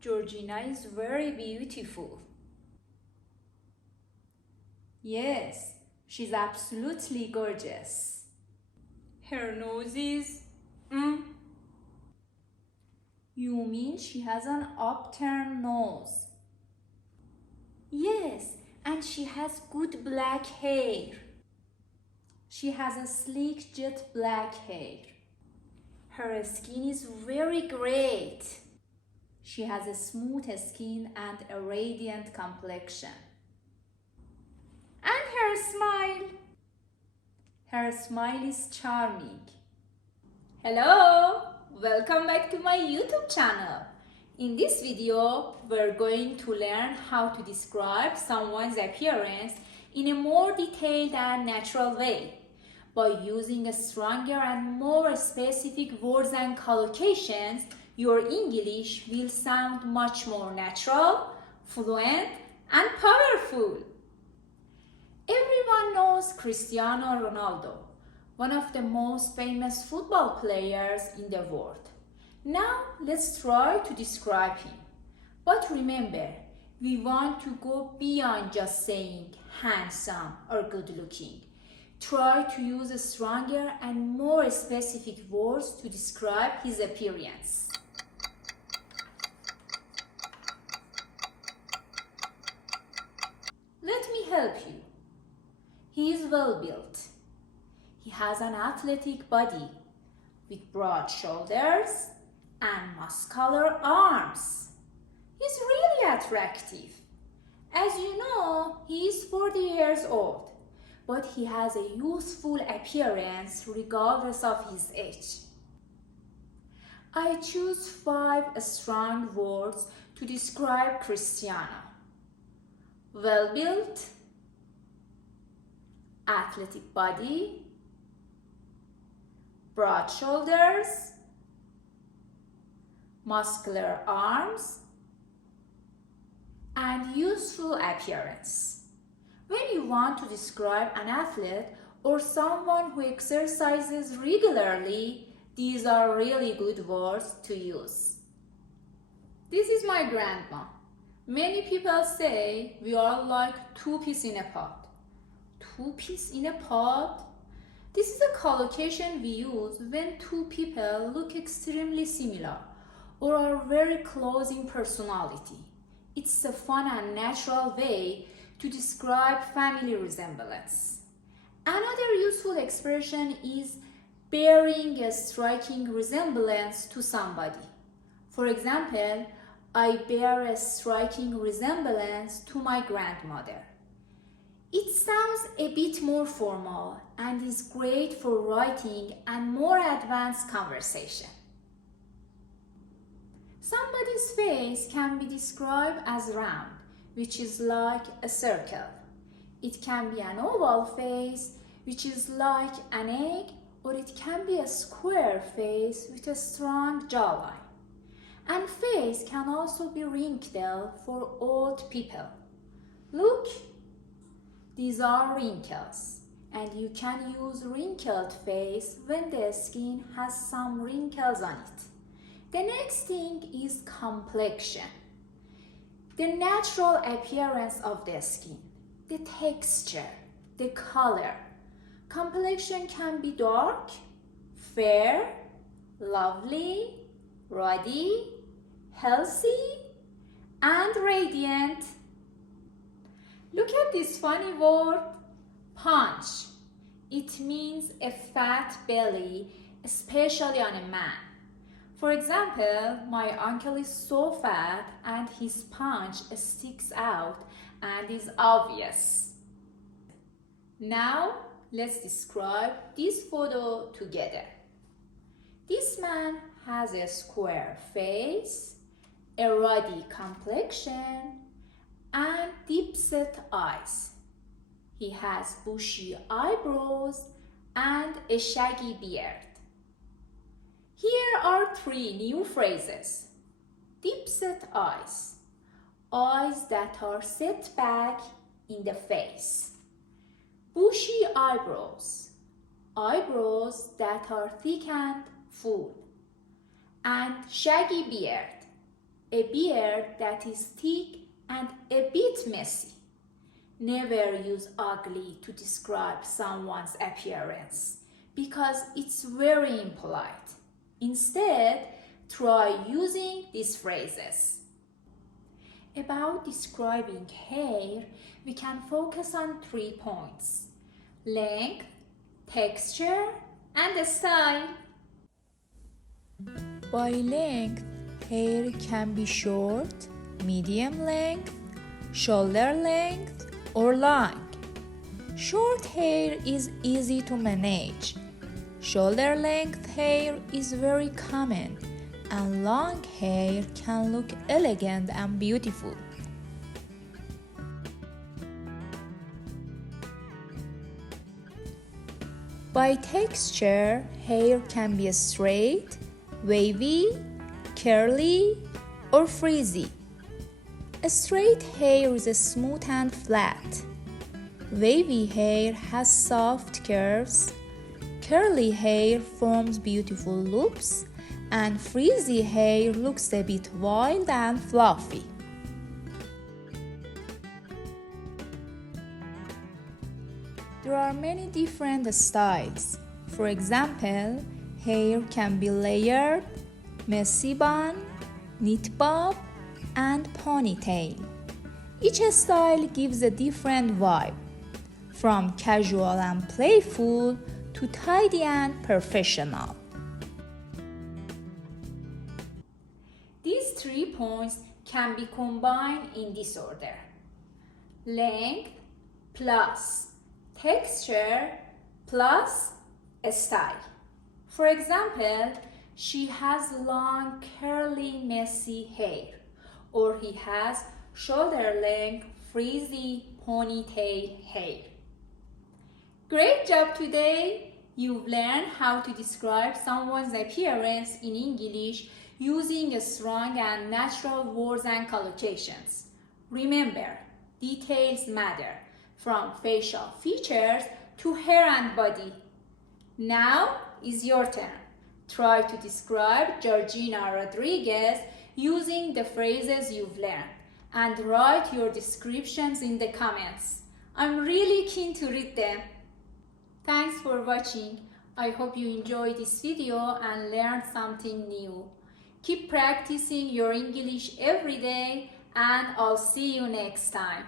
Georgina is very beautiful. Yes, she's absolutely gorgeous. Her nose is... You mean she has an upturned nose? Yes, and she has good black hair. She has a sleek jet black hair. Her skin is very great. She has a smooth skin and a radiant complexion. And her smile. Her smile is charming. Hello, welcome back to my YouTube channel. In this video, we're going to learn how to describe someone's appearance in a more detailed and natural way by using a stronger and more specific words and collocations. Your English will sound much more natural, fluent, and powerful. Everyone knows Cristiano Ronaldo, one of the most famous football players in the world. Now let's try to describe him. But remember, we want to go beyond just saying handsome or good looking. Try to use stronger and more specific words to describe his appearance. Let me help you. He is well built. He has an athletic body with broad shoulders and muscular arms. He's really attractive. As you know, he is 40 years old, but he has a youthful appearance regardless of his age. I choose 5 strong words to describe Cristiano. Well-built, athletic body, broad shoulders, muscular arms, and youthful appearance. When you want to describe an athlete or someone who exercises regularly, these are really good words to use. This is my grandma. Many people say we are like 2 peas in a pod. 2 peas in a pod? This is a collocation we use when 2 people look extremely similar or are very close in personality. It's a fun and natural way to describe family resemblance. Another useful expression is bearing a striking resemblance to somebody. For example, I bear a striking resemblance to my grandmother. It sounds a bit more formal and is great for writing and more advanced conversation. Somebody's face can be described as round, which is like a circle. It can be an oval face, which is like an egg, or it can be a square face with a strong jawline. And face can also be wrinkled for old people. Look, these are wrinkles, and you can use wrinkled face when the skin has some wrinkles on it. The next thing is complexion. The natural appearance of the skin, the texture, the color. Complexion can be dark, fair, lovely, ruddy, healthy, and radiant. Look at this funny word, punch. It means a fat belly, especially on a man. For example, my uncle is so fat and his punch sticks out and is obvious. Now, let's describe this photo together. This man has a square face, a ruddy complexion, and deep-set eyes. He has bushy eyebrows and a shaggy beard. Here are 3 new phrases. Deep-set eyes. Eyes that are set back in the face. Bushy eyebrows. Eyebrows that are thick and full. And shaggy beard. a beard that is thick and a bit messy. Never use ugly to describe someone's appearance because it's very impolite. Instead, try using these phrases. About describing hair, we can focus on 3 points: length, texture, and style. By length, hair can be short, medium length, shoulder length, or long. Short hair is easy to manage. Shoulder length hair is very common, and long hair can look elegant and beautiful. By texture, hair can be straight, wavy, curly, or frizzy. A straight hair is smooth and flat. Wavy hair has soft curves. Curly hair forms beautiful loops, and frizzy hair looks a bit wild and fluffy. There are many different styles. For example, hair can be layered, messy bun, knit bob, and ponytail. Each style gives a different vibe, from casual and playful to tidy and professional. These 3 points can be combined in this order: length plus texture plus style. For example, she has long, curly, messy hair, or he has shoulder-length, frizzy, ponytail hair. Great job today! You've learned how to describe someone's appearance in English using strong and natural words and collocations. Remember, details matter, from facial features to hair and body. Now is your turn. Try to describe Georgina Rodríguez using the phrases you've learned, and write your descriptions in the comments. I'm really keen to read them. Thanks for watching. I hope you enjoyed this video and learned something new. Keep practicing your English every day, and I'll see you next time.